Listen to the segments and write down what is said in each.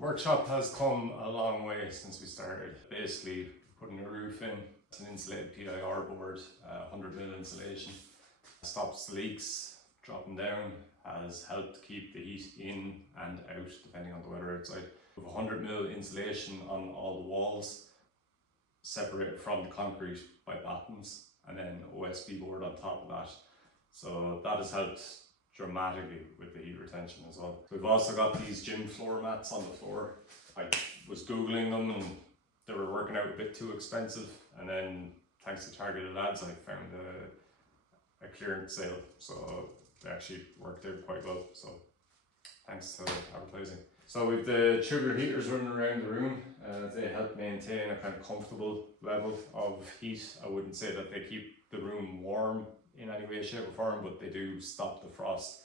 The workshop has come a long way since we started. Basically putting a roof in, it's an insulated PIR board, 100mm insulation, stops the leaks dropping down, has helped keep the heat in and out depending on the weather outside. We have 100mm insulation on all the walls, separated from the concrete by battens, and then OSB board on top of that. So that has helped dramatically with the heat retention as well. We've also got these gym floor mats on the floor. I was googling them and they were working out a bit too expensive, and then thanks to Targeted Ads I found a clearance sale, so they actually worked out quite well, so thanks to advertising. So we've the tubular heaters running around the room. They help maintain a kind of comfortable level of heat. I wouldn't say that they keep the room warm in any way, shape or form, but they do stop the frost,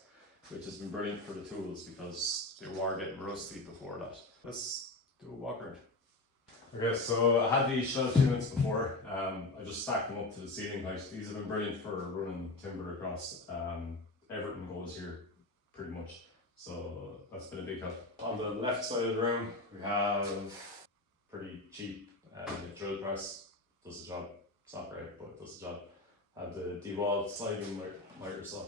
which has been brilliant for the tools because they were getting rusty before that. Let's do a walk around. Okay, so I had these shelf units before. I just stacked them up to the ceiling height. These have been brilliant for running timber across. Everything goes here pretty much, so that's been a big help. On the left side of the room we have pretty cheap drill press. Does the job. It's not great, but it does the job. I have the Dewalt sliding Mitre saw.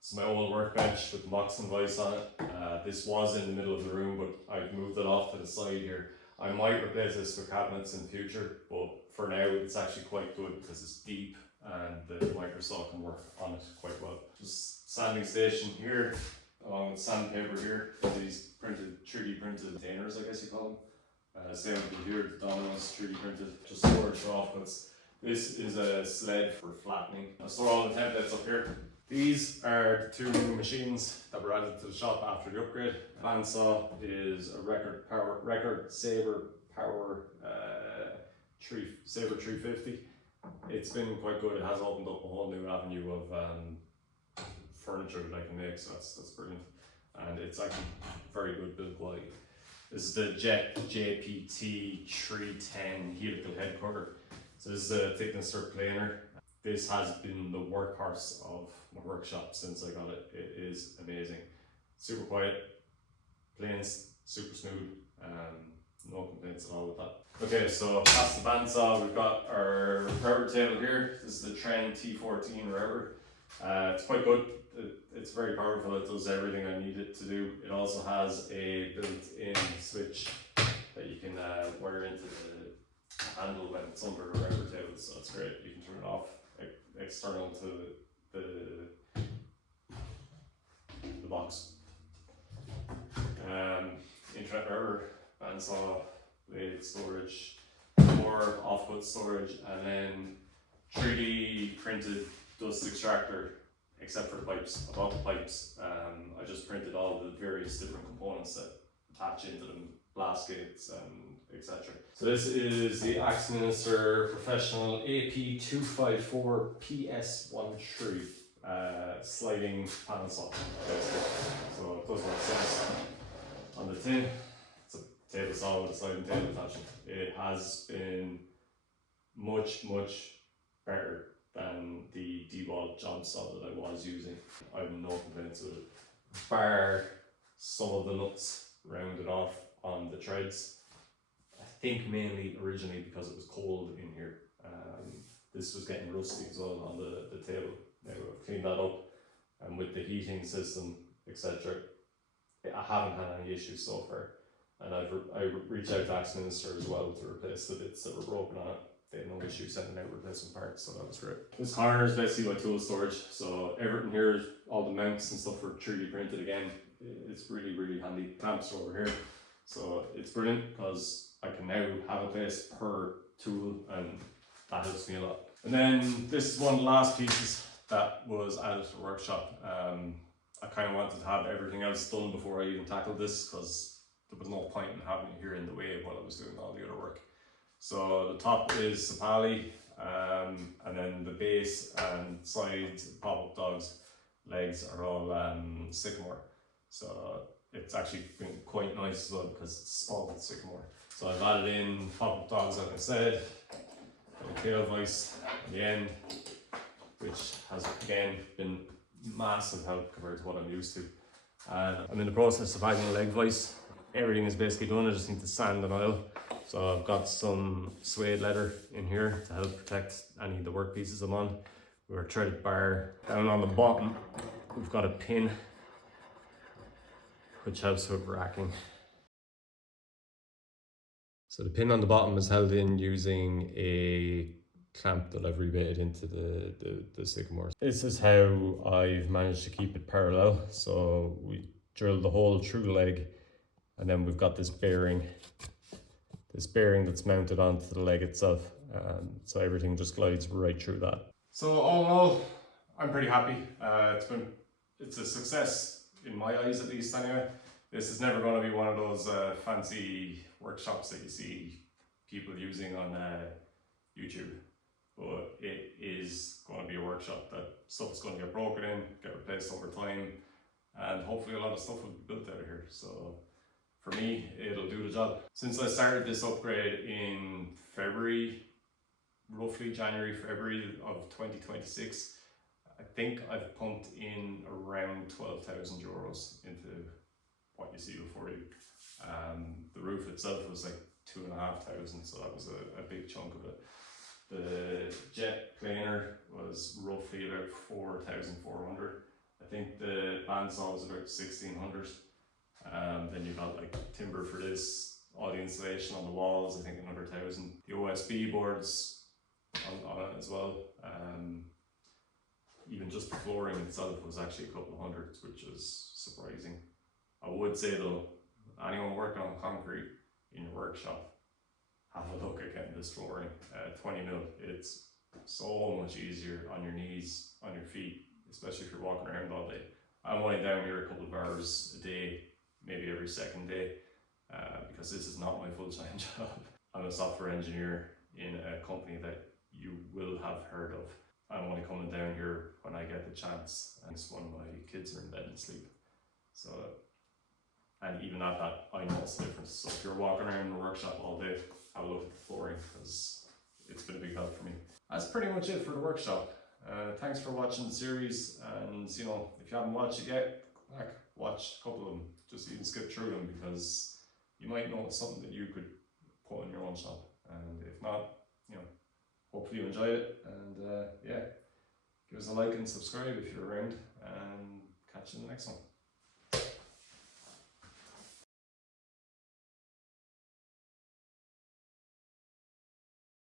It's my old workbench with the Moxon vise on it. This was in the middle of the room, but I've moved it off to the side here. I might replace this with cabinets in the future, but for now it's actually quite good because it's deep and the Mitre saw can work on it quite well. Just sanding station here, along with sandpaper here. These printed, 3D printed containers, I guess you call them. Same with here, the dominoes, 3D printed, just storage for offcuts. This is a sled for flattening. I store all the templates up here. These are the two new machines that were added to the shop after the upgrade. Bandsaw is a record SABRE power SABRE 350. It's been quite good. It has opened up a whole new avenue of furniture that I can make, so that's brilliant. And it's actually very good build quality. This is the Jet JPT 310 helical head cutter. So this is a thickness strip planer. This has been the workhorse of my workshop since I got it. It is amazing. Super quiet, planes, super smooth, no complaints at all with that. Okay, so past the bandsaw, we've got our router table here. This is the Trend T14 router. It's quite good. It's very powerful. It does everything I need it to do. It also has a built-in switch that you can wire into the handle when it's under the router table, so it's great. You can turn it off external to the box. Internet router, bandsaw, blade storage, more offcut storage, and then 3D printed dust extractor, except for the pipes. I bought the pipes. I just printed all the various different components that attach into them, blast gates and etc. So this is the Axminster Professional AP254 PS13 sliding panel saw. So it does make sense on the tin. It's a table saw with a sliding table attachment. It has been much better than the Dewalt job saw that I was using. I have no complaints with it, bar some of the nuts rounded off on the treads. I think mainly originally because it was cold in here. This was getting rusty as well on the table. Now I've cleaned that up, and with the heating system, etc., I haven't had any issues so far. And I reached out to Axminster as well to replace the bits that were broken on it. They had no issue sending out replacement parts, so that was great. This corner is basically my tool storage, so everything here, all the mounts and stuff are 3D printed again. It's really handy. Clamps are over here, so it's brilliant because I can now have a place per tool, and that helps me a lot. And then this is one of the last pieces that was added to the workshop. I kind of wanted to have everything else done before I even tackled this because there was no point in having it here in the way while I was doing all the other work. So the top is Sapali, and then the base and side pop-up dogs legs are all sycamore. So it's actually been quite nice as well because it's small sycamore. So I've added in pop-up dogs like I said, a tail vise at the end, which has again been massive help compared to what I'm used to. And I'm in the process of adding a leg vise. everything is basically done. I just need to sand and oil. So I've got some suede leather in here to help protect any of the workpieces I'm on. We're a threaded bar. Down on the bottom, we've got a pin which helps with racking. So the pin on the bottom is held in using a clamp that I've rebated into the sycamore. This is how I've managed to keep it parallel. So we drilled the hole through the leg, and then we've got this bearing that's mounted onto the leg itself. So everything just glides right through that. So all in all, I'm pretty happy. It's a success in my eyes, at least anyway. This is never going to be one of those fancy workshops that you see people using on YouTube, but it is going to be a workshop that stuff is going to get broken in, get replaced over time, and hopefully a lot of stuff will be built out of here. So for me, it'll do the job. Since I started this upgrade in February, roughly January, February of 2026, I think I've pumped in around 12,000 euros into what you see before you. The roof itself was like 2,500, so that was a big chunk of it. The jet planer was roughly about 4,400. I think the bandsaw was about 1,600. Then you got like timber for this, all the insulation on the walls, I think another 1,000. The OSB boards on it as well. Even just the flooring itself was actually a couple of hundreds, which was surprising. I would say though, anyone working on concrete in your workshop, have a look at getting this flooring. 20 mil, it's so much easier on your knees, on your feet, especially if you're walking around all day. I'm only down here a couple of hours a day, maybe every second day, because this is not my full-time job. I'm a software engineer in a company that you will have heard of. I'm only coming down here when I get the chance, and it's when my kids are in bed and sleep. So, and even at that, I notice the difference. So if you're walking around the workshop all day, have a look at the flooring, because it's been a big help for me. That's pretty much it for the workshop. Thanks for watching the series, and you know, if you haven't watched it yet, go back, watch a couple of them, just even skip through them, because you might notice something that you could put in your own shop. And if not, you know, hopefully you enjoyed it, and yeah, give us a like and subscribe if you're around, and catch you in the next one.